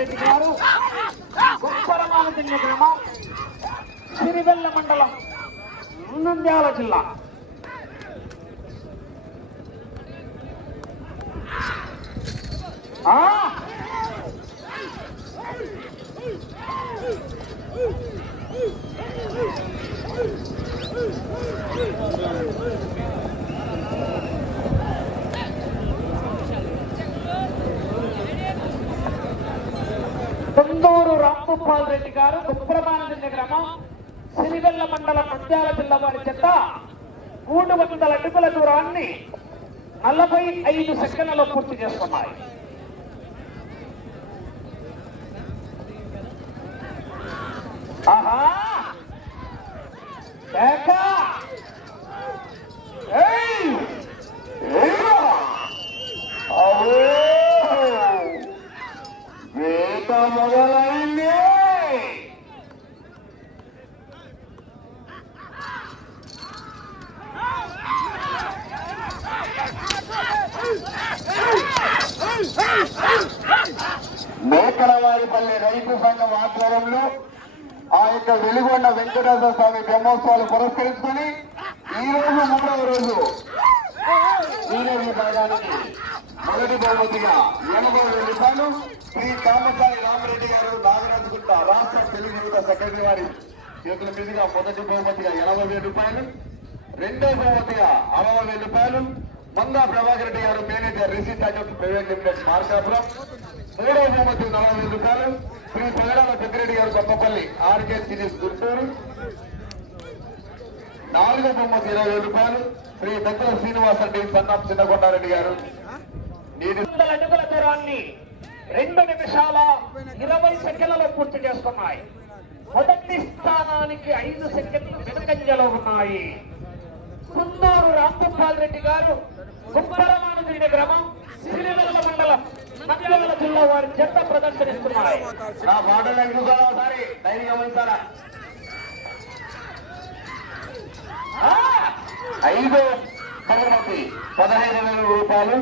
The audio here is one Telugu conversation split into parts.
రెడ్డి గారు. గొప్పరమానదిన్న గ్రామం సిరివెల్ల మండలం నంద్యాల జిల్లా. ఆ కొందూరు రాంభూపాల్ రెడ్డి గారు గుప్రమానంద గ్రామం సిరివెల్ల మండలం నంద్యాల జిల్లా వారి చెత్త మూడు వందల అడుగుల దూరాన్ని నలభై ఐదు సెకండ్లలో పూర్తి చేస్తున్నాయి మేకలవారిపల్లి రైతు సంఘం ఆధ్వర్యంలో ఆ యొక్క వెలుగొండ వెంకటేశ్వర స్వామి బ్రహ్మోత్సవాలు పురస్కరించుకొని ఈ రోజు మూడవ రోజు సీనియర్ మొదటి బహుమతిగా ఎనభై వేల రూపాయలు శ్రీ కామచారి రామరెడ్డి గారు నాగరాజుగుట్ట రాష్ట్ర తెలుగు సెక్రటరీ వారి చేతుల మీదుగా మొదటి బహుమతిగా ఎనభై వేల రూపాయలు రెండో బహుమతిగా అరవై వేల రూపాయలు మందా ప్రభాకర్ రెడ్డి గారు మేనేజర్ రిషి టాటస్ ప్రైవేట్ లిమిటెడ్ మార్కాపురం. మూడో బహుమతి నలభై రూపాయలు. శ్రీ పేడాల పెద్దిరెడ్డి గారు గొప్పపల్లి ఆర్కే సిరీస్ గుంటూరు. నాలుగో బహుమతి ఇరవై రూపాయలు. శ్రీ దగ్గర శ్రీనివాస రెడ్డి సన్నాం చిన్నకొండారెడ్డి గారు. అడుగుల దూరాన్ని రెండు నిమిషాల ఇరవై సెకండ్లలో పూర్తి చేసుకున్నాయి. మొదటి స్థానానికి ఐదు సెకండ్లు వెనుకంజలో ఉన్నాయి. కుందూరు రాంగోపాల్ రెడ్డి గారు గుప్పరమానుడి గ్రామం సిరివెల్ల మండలం నంద్యాల జిల్లా వారి జంట ప్రదర్శనిస్తున్నారు. నా మాటలు ఎందుకు ఒకసారి ధైర్యం గమనిస్తారా ఐదు ఐదో పదహైదు వేల రూపాయలు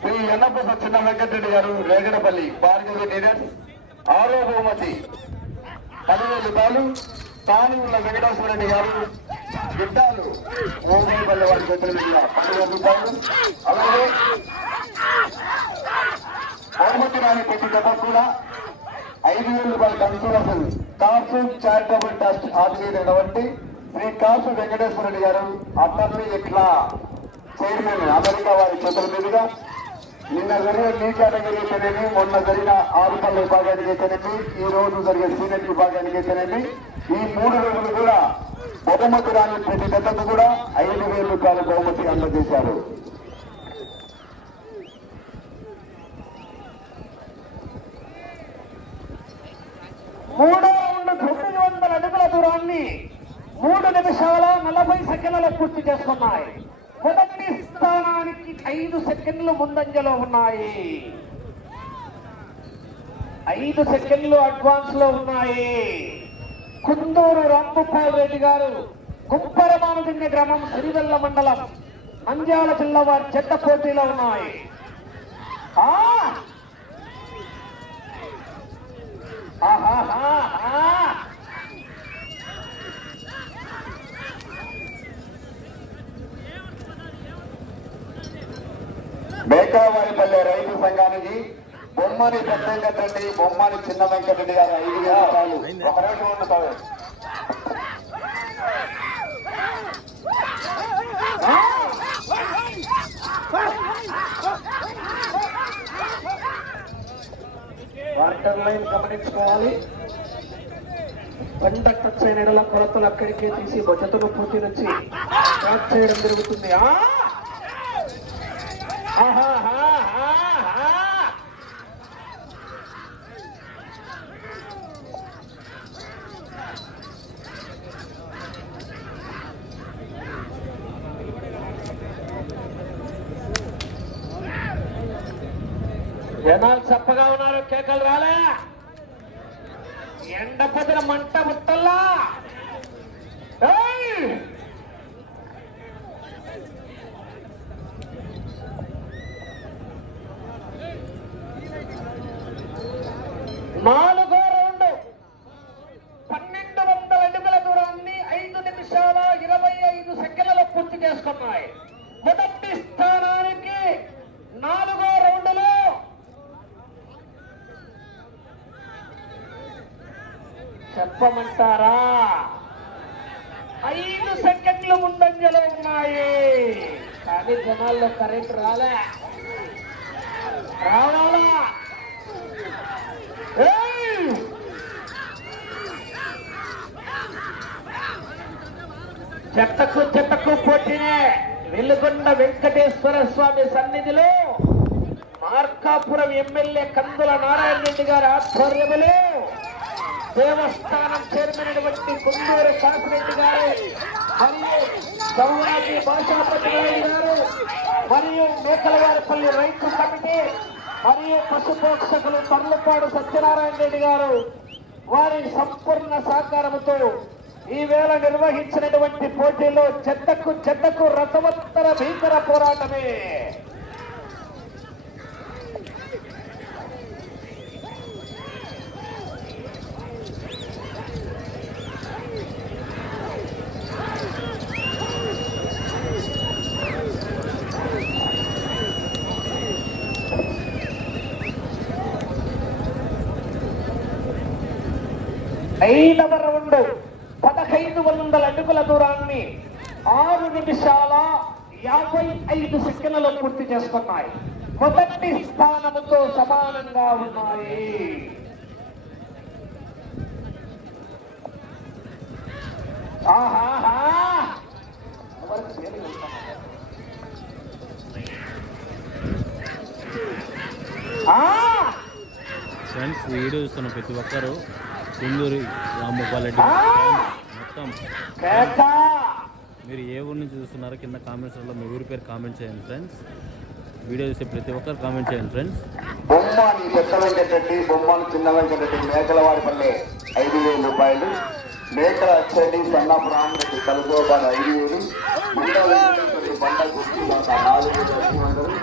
శ్రీ ఎన్నప్ప చిన్న వెంకటరెడ్డి గారు రేగడపల్లి భార్గవి నీరజ్ ఆరో బహుమతి పదివేల రూపాయలు స్థానికుల వెంకటేశ్వర రెడ్డి గారు గిడ్డాలు. వల్ల వారి చేతుల మీద పదివేల రూపాయలు అలాగే బహుమతి రాని ప్రతి జత కూడా ఐదు వేల రూపాయల కన్సూలర్స్ కాసు చారిటబుల్ ట్రస్ట్ ఆధ్వర్యమైనటువంటి శ్రీ కాసు వెంకటేశ్వర రెడ్డి గారు అతన్ని ఇట్లా చైర్మన్ అమెరికా వారి చేతుల మీదుగా నిన్న జరిగిన నీ కేటగిరీ అయితేనేమి మొన్న జరిగిన ఆరు పళ్ళ విభాగానికి అయితేనేమి ఈ రోజు జరిగే సీనియర్ విభాగానికి అయితేనేమి ఈ మూడు రోజులు కూడా బహుమతి రాని ప్రతి జతకు కూడా ఐదు వేల రూపాయల బహుమతి అందజేశారు. మూడో రౌండ్ తొమ్మిది వందల అడుగుల దూరాన్ని మూడు నిమిషాల నలభై సెకండ్లలో పూర్తి చేసుకున్నాయి. మొదటి స్థానానికి ఐదు సెకండ్లు ముందంజలో ఉన్నాయి. ఐదు సెకండ్లు అడ్వాన్స్లో ఉన్నాయి. కుందూరు రాంభూపాల్ రెడ్డి గారు గుప్పరమానుదిన్న గ్రామం సిరివెల్ల మండలం నంద్యాల జిల్లా వారి చెడ్డ పోటీలో ఉన్నాయి. ఆ! మేకావారిపల్లె రైతు సంఘానికి బొమ్మని పెద్ద వెంకటరెడ్డి బొమ్మని చిన్న వెంకటరెడ్డి గారు ఐదు వేల. లైన్ గమనించుకోవాలి బండ టచ్ అయిన ఎడల కొలతలు అక్కడికే తీసి భద్రతను పూర్తి నుంచి స్టార్ట్ చేయడం జరుగుతుంది. జనాలు చప్పగా ఉన్నారు కేకలు రాలే? ఎండ పొద్దున మంట ముట్టల్లా ఏయ్! నాలుగో రౌండ్ పన్నెండు వందల అడుగుల దూరాన్ని ఐదు నిమిషాల ఇరవై ఐదు సెకండ్లలో పూర్తి చేసుకున్నాయి మొదటి స్థానానికి నాలుగో రౌండ్లో చేస్తారా? ఐదు సెకండ్లు ముందంజలో ఉన్నాయి. కానీ జనాల్లో కరెంట్ రాలే. రావాలా? చెత్తకు చెత్తకు పోటీనే వెలుగొండ వెంకటేశ్వర స్వామి సన్నిధిలో మార్కాపురం ఎమ్మెల్యే కందుల నారాయణ రెడ్డి గారి ఆధ్వర్యములో దేవస్థానం చైర్మన్ అయినటువంటి కుందూరు కాసిరెడ్డి గారు మరియు సౌరాజీ భాషాపతి నాయుడు గారు మరియు మేకలవారిపల్లి రైతు కమిటీ మరియు పశుపోక్షకులు తర్లపాడు సత్యనారాయణ రెడ్డి గారు వారి సంపూర్ణ సహకారంతో ఈ వేళ నిర్వహించినటువంటి పోటీలో చెత్తకు చెత్తకు రసవత్తర భీకర పోరాటమే ఐదవ రౌండ్ పదహైదు వందల అడుగుల దూరాన్ని ఆరు నిమిషాల యాభై ఐదు సెకండ్లలో పూర్తి చేసుకున్నాయి. మొదటి స్థానముతో సమానంగా ఉన్నాయి. ఆహాహా! ఫ్రెండ్స్ వీడియో చూస్తున్న ప్రతి ఒక్కరు సింగూరి రామగోపాలరెడ్డి ఆ! కేక మీరు ఏ ఊరు నుంచి చూస్తున్నారో కింద కామెంట్స్లో మీ ఊరి పేరు కామెంట్ చేయండి ఫ్రెండ్స్ వీడియో చూసే ప్రతి ఒక్కరు కామెంట్ చేయండి ఫ్రెండ్స్ బొమ్మని పెద్ద వెంకటరెడ్డి బొమ్మను చిన్న వెంకటరెడ్డి మేకల వారిపల్లె ఐదు వేల రూపాయలు. మేకల సన్నాపు రామరెడ్డి కలుగోబాన్ ఐదు వేలు. బండ గుర్తి నాలుగు వేల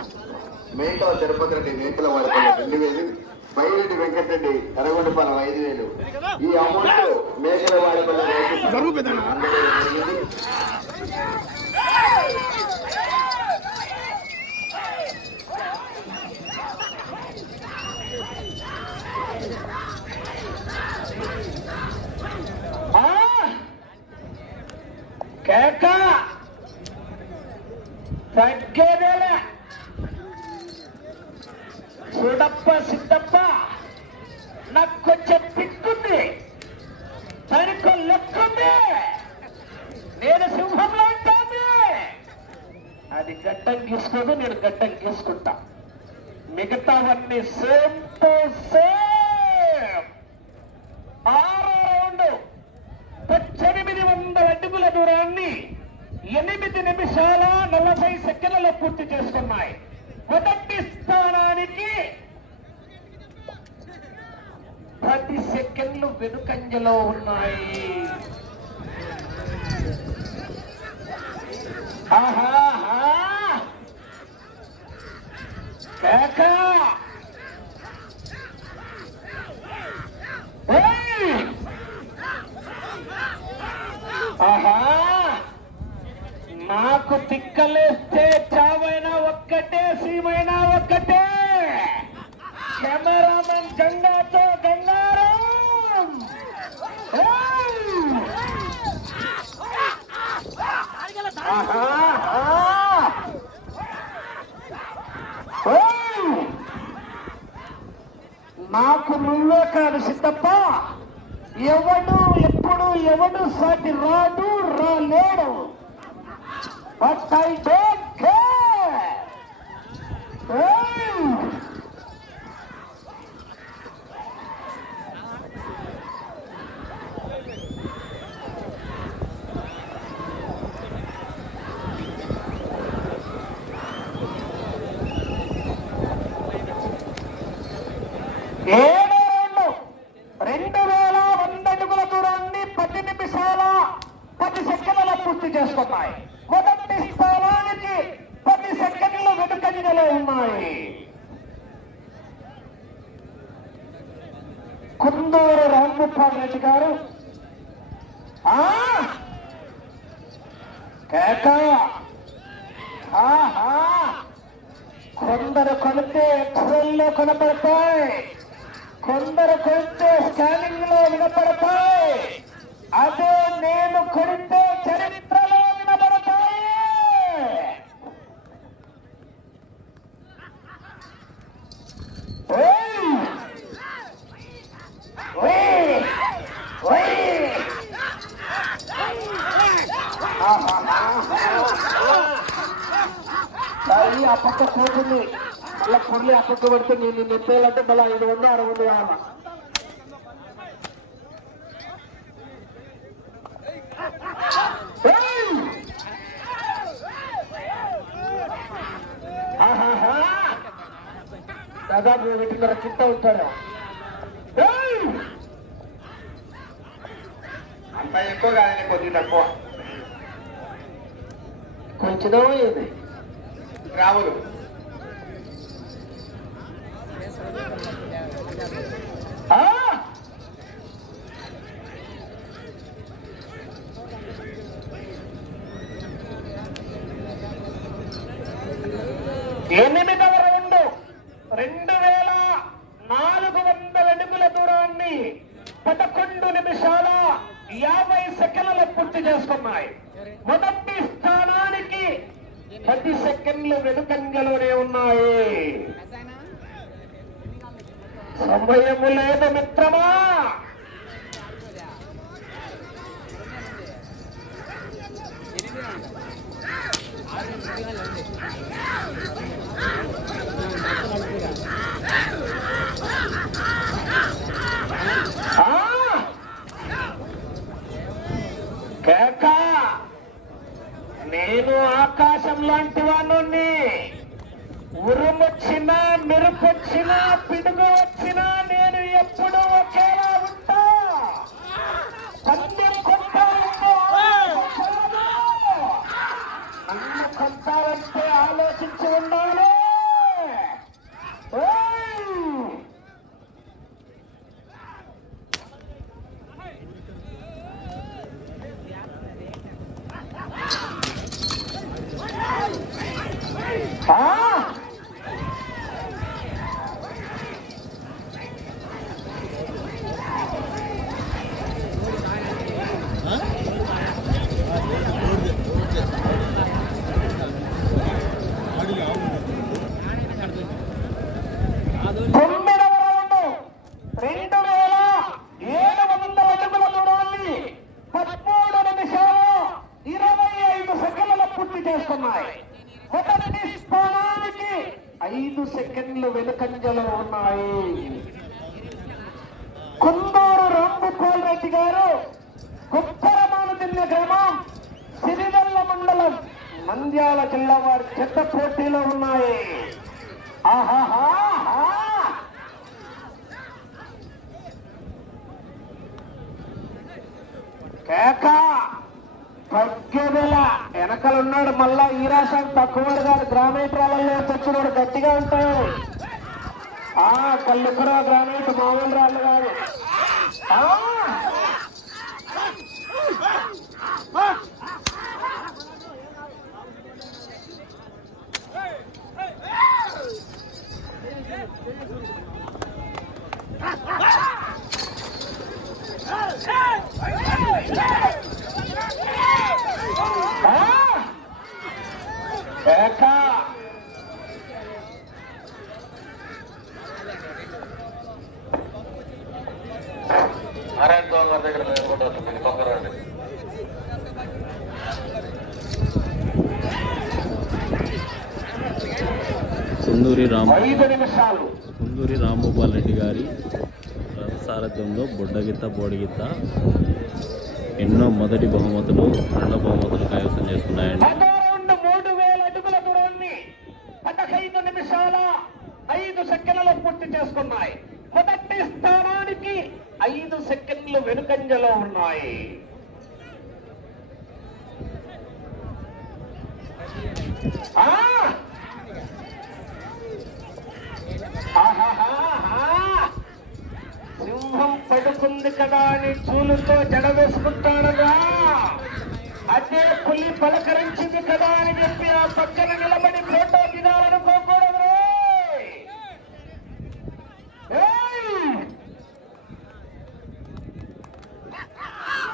మేకల తిరుపతి రెడ్డి మేకల వారిపల్లె రెండు వేలు. బైరెడ్డి వెంకటరెడ్డి కరగొండపాలెం ఐదు వేలు. ఈ అమౌంట్ మేకల. ఆ! కేక! చూడప్ప సిద్ధప్ప నాకు కొంచెం తిక్కుంది. దానికి లెక్కుంది. నేను సింహంలో ఉంటాను. అది గడ్డం గీసుకోదు నేను గడ్డం గీసుకుంటా. మిగతావన్నీ సేమ్ టు సేమ్ ఆరో రౌండ్ పద్దెనిమిది వందల అడుగుల దూరాన్ని ఎనిమిది నిమిషాల నలభై సెకండ్లలో పూర్తి చేసుకున్నాయి మొదటి స్థానానికి పది సెకండ్లు సంఖ్యలో ఉన్నాయి. నాకు తిక్కలేస్తే చావైనా ఒక్కటే సీమైనా ఒక్కటే. కెమెరామెన్ గంగాతో గంగారం ఏయ్! ఆహా! ఆ! ఏయ్! నాకు నువ్వే సిద్ధప్ప. ఎవడు ఎప్పుడు ఎవడు సాటి రాడు రాలేడు. బట్ ఐ డోంట్ కేర్ ఏడో రౌండ్ రెండు వేల వంద అడుగుల దూరాన్ని పది నిమిషాల పది సెకండ్ల పూర్తి చేసుకున్నాయి మొదటి స్థానానికి పది సెకండ్లు వెనుకంజలో ఉన్నాయి కుందూరు రామ్మూర్తి రెడ్డి గారు. ఆ? కేక. ఆహా. కొందరు కొలితే ఎక్స్రేల్లో కనపడతాయి. కొందరు కొలితే స్కానింగ్లో వినపడతాయి అదే నేను కొడితే అది ఆ పక్క పోతుంది అలా పొర్లి ఆ పక్క పెడితే నేను నెప్పేయాలంటే మళ్ళీ ఐదు వందలు ఆరు వందలు కావాలా! దాదాపు ఒకటిన్నర కింద ఉంటాడు! అంత ఎక్కువ కాదండి కొద్దిగా తక్కువ. కొంచెం ఏది రావులు మెరుపొచ్చినా పిడుగు ఐదు సెకండ్లు వెనుకంజలో ఉన్నాయి. కుందూరు రాంబు కోల్రెడ్డి గారు కుప్పరమాను తిన్న గ్రామం సిరిదల్ల మండలం నంద్యాల జిల్లా వారి చెత్త పోటీలో ఉన్నాయి. ఆహాహా తగ్గేదెల వెనకలున్నాడు మళ్ళా ఈ రాష్ట్రం తక్కువ గారు గ్రామీణాలలో తెచ్చినోడు గట్టిగా ఉంటాడు. ఆ కల్లుకురా గ్రానైట్ మామూలు రాళ్ళు కాదు ఆ! ఆ! కేక నారాయణ స్వామి గారి దగ్గర ఫోటో వస్తుంది పక్కరండి కుందూరి రామ్ ఐదు నిమిషాలు. కుందూరి రాంభూపాల్ రెడ్డి గారి సారథ్యంలో బుడ్డగిత్త బోడిగిత్త ఎన్నో మొదటి బహుమతులు రెండో బహుమతులు కైవసం చేసుకున్నాయండి. ఐదు సెకండ్లలో పూర్తి చేసుకున్నాయి. మొదటి స్థానానికి ఐదు సెకండ్లు వెనుకంజలో ఉన్నాయి. ఆ! సింహం పడుకుంది కదా అని చూలుతో జడ వేసుకుంటాడుగా అదే పులి పలకరించింది కదా అని చెప్పి ఆ పక్కన నిలబడి ఫోటో దిగాలనుకోకూడదు రేయ్. ఏయ్!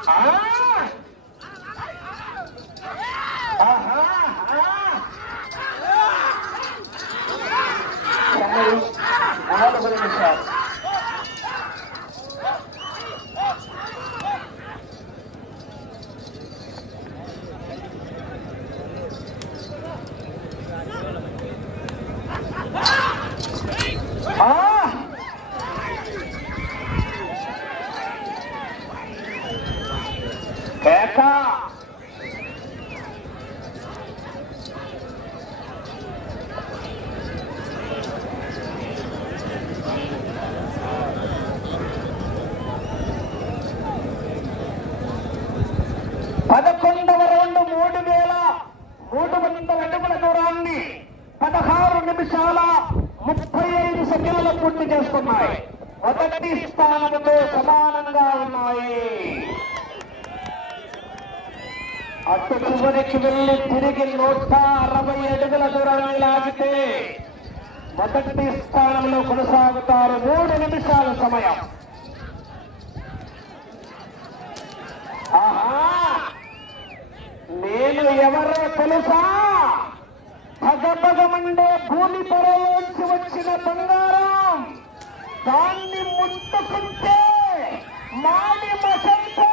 ఆ! ఆహా! ఆ! సమయం నాలుగు నిమిషాలు ఆ! కేక పదకొండవ రౌండ్ మూడు వేల మూడు వందల అడుగుల దూరాన్ని పదహారు నిమిషాల ముప్పై ఐదు సెకండ్లు పూర్తి చేసుకున్నాయి మొదటి స్థానంతో సమానంగా ఉన్నాయి అటు చివరికి వెళ్ళి తిరిగి నూట అరవై అడుగుల దూరాన్ని లాగితే మొదటి స్థానంలో కొనసాగుతారు మూడు నిమిషాల సమయం. ఆహా! నేను ఎవరో తెలుసా? భగభగమండే భూమి పొరలోంచి వచ్చిన బంగారం. దాన్ని ముట్టుకుంటే మాడి మసలు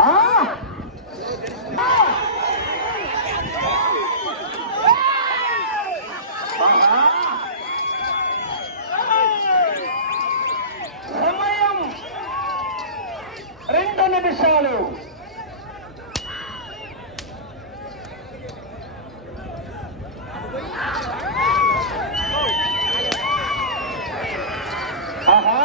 ఆ! ఆ! ఆహా! సమయం రెండు నిమిషాలు ఆహా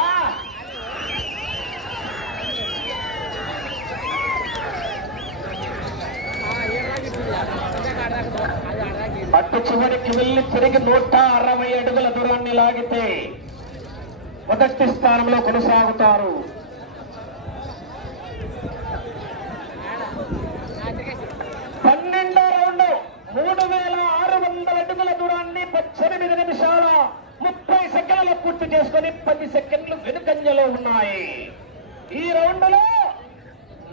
అటు చివరికి వెళ్ళి తిరిగి నూట అరవై అడుగుల దూరాన్ని లాగితే మొదటి స్థానంలో కొనసాగుతారు. పన్నెండో రౌండ్ మూడు వేల ఆరు వందల అడుగుల దూరాన్ని పద్దెనిమిది నిమిషాల ముప్పై సెకండ్లు పూర్తి చేసుకొని పది సెకండ్లు వెనుకంజలో ఉన్నాయి. ఈ రౌండ్లో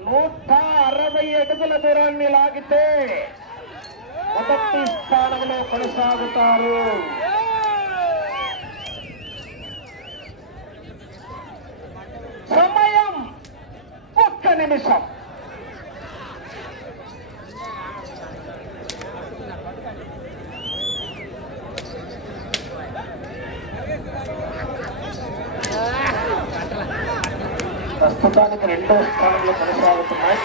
నూట అరవై అడుగుల దూరాన్ని లాగితే మొదటి స్థానంలో కొనసాగుతారు సమయం ఒక్క నిమిషం ప్రస్తుతానికి రెండో స్థానంలో కొనసాగుతున్నాయి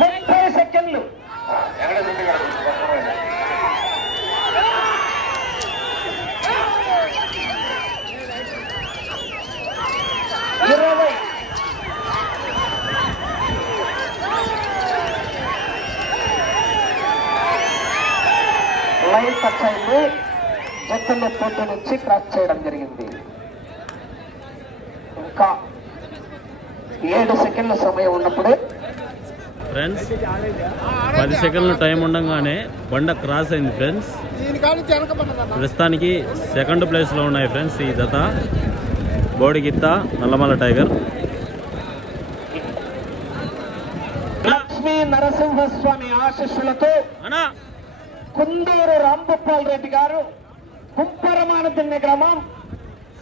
ముప్పై సెకండ్లు ఇరవై లైన్ టచ్ అయింది జట్టులో నుంచి క్రాస్ చేయడం జరిగింది. ఇంకా ఏడు సెకండ్ల సమయం ఉన్నప్పుడే ఫ్రెండ్స్ పది సెకండ్లు టైం ఉండగానే బండ క్రాస్ అయింది ఫ్రెండ్స్ ప్రస్తుతానికి సెకండ్ ప్లేస్లో ఉన్నాయి ఫ్రెండ్స్ ఈ జత. బోడిగిత్త నల్లమల టైగర్. లక్ష్మీ నరసింహస్వామి ఆశీస్సులతో కుందూరు రాంగోపాల్ రెడ్డి గారు కుంపరమానదిన్నె గ్రామం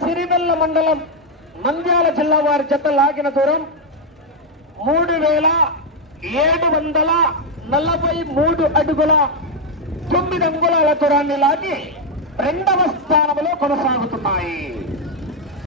సిరివెల్ల మండలం మంద్యాల జిల్లా వారి జత లాగిన దూరం మూడు వేల ఏడు వందల నలభై మూడు అడుగుల తొమ్మిది అంగుళాల దూరాన్ని లాగి రెండవ స్థానంలో కొనసాగుతున్నాయి.